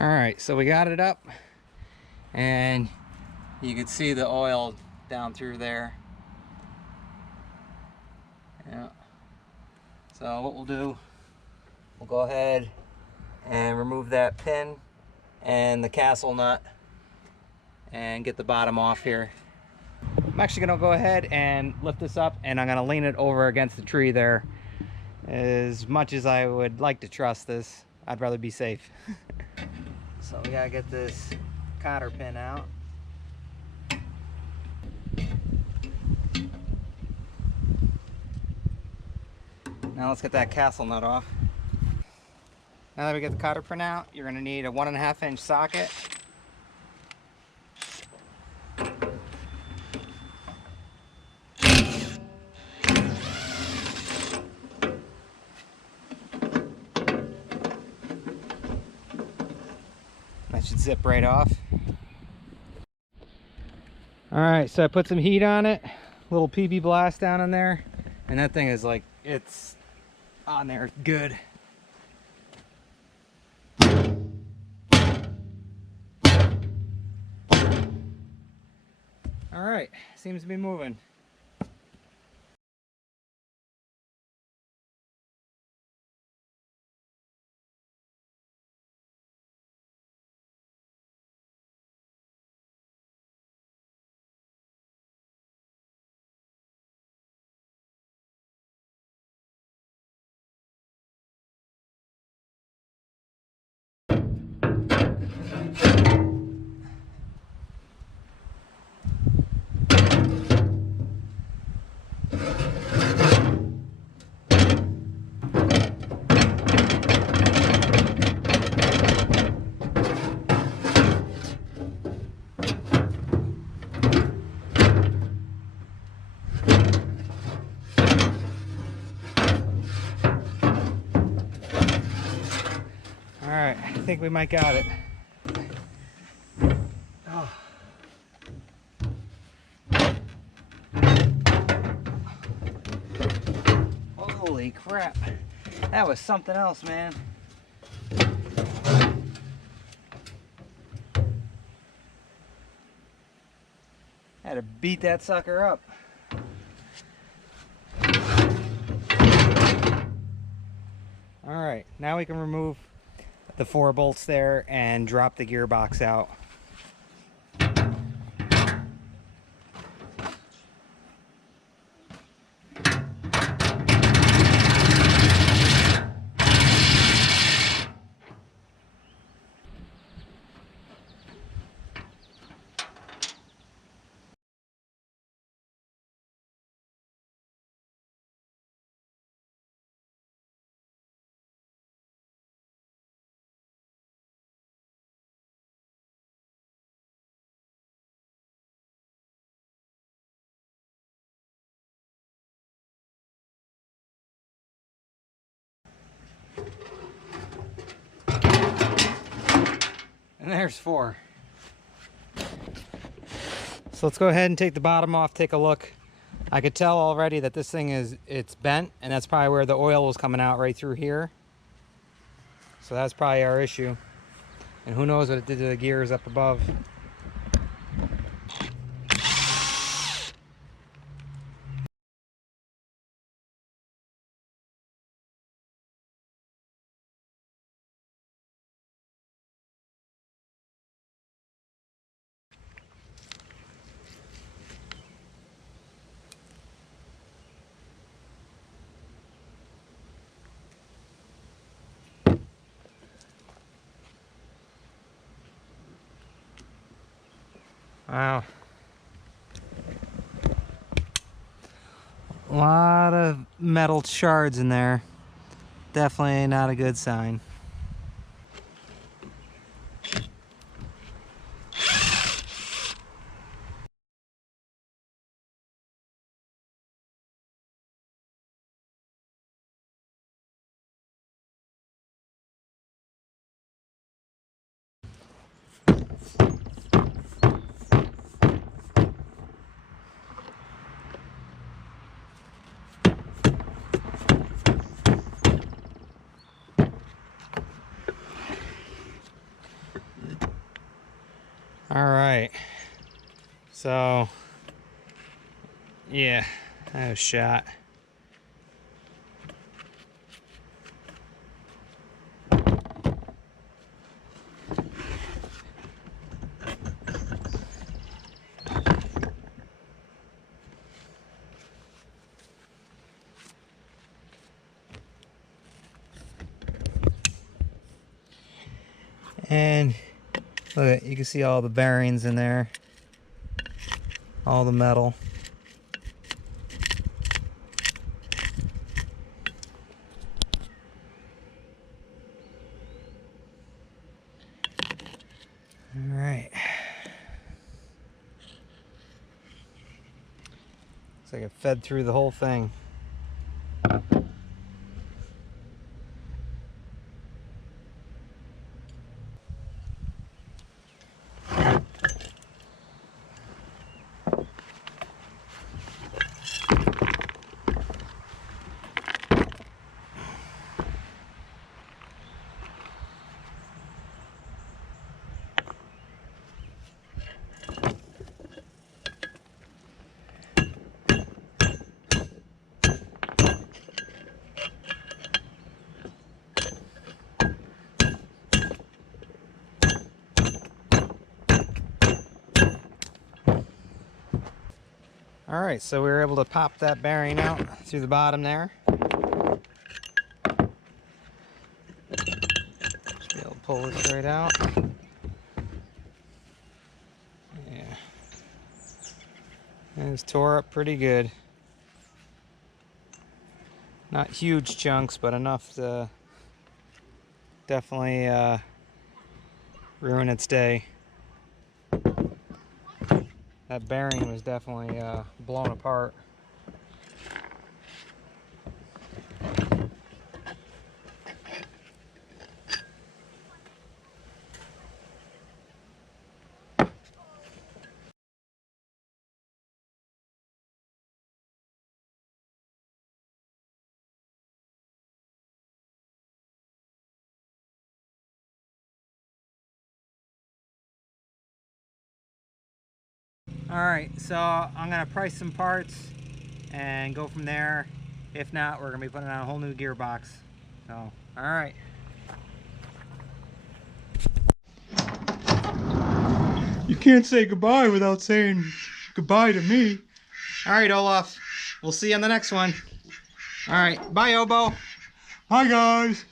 All right, so we got it up, and you can see the oil down through there. Yeah. So what we'll do, we'll go ahead and remove that pin and the castle nut and get the bottom off here. I'm actually gonna go ahead and lift this up, and I'm gonna lean it over against the tree there. As much as I would like to trust this, I'd rather be safe. So we gotta get this cotter pin out. Now let's get that castle nut off. Now that we get the cotter pin out, you're gonna need a 1.5 inch socket. That should zip right off. Alright, so I put some heat on it, little PB blast down in there, and that thing is like, it's on there good. Alright, seems to be moving. Alright, I think we might got it. Oh. Holy crap. That was something else, man. Had to beat that sucker up. Alright, now we can remove the 4 bolts there and drop the gearbox out. And there's 4. So let's go ahead and take the bottom off, take a look. I could tell already that this thing it's bent, and that's probably where the oil was coming out, right through here. So that's probably our issue. And who knows what it did to the gears up above. Wow. A lot of metal shards in there. Definitely not a good sign. All right. So, yeah, that was shot. And look, you can see all the bearings in there, all the metal. All right. Looks like it fed through the whole thing. All right, so we were able to pop that bearing out through the bottom there. Should be able to pull this right out. Yeah. And it's tore up pretty good. Not huge chunks, but enough to definitely ruin its day. That bearing was definitely blown apart. All right, so I'm gonna price some parts and go from there. If not, we're gonna be putting on a whole new gearbox. So, all right. You can't say goodbye without saying goodbye to me. All right, Olaf. We'll see you on the next one. All right, bye, Obo. Hi, guys.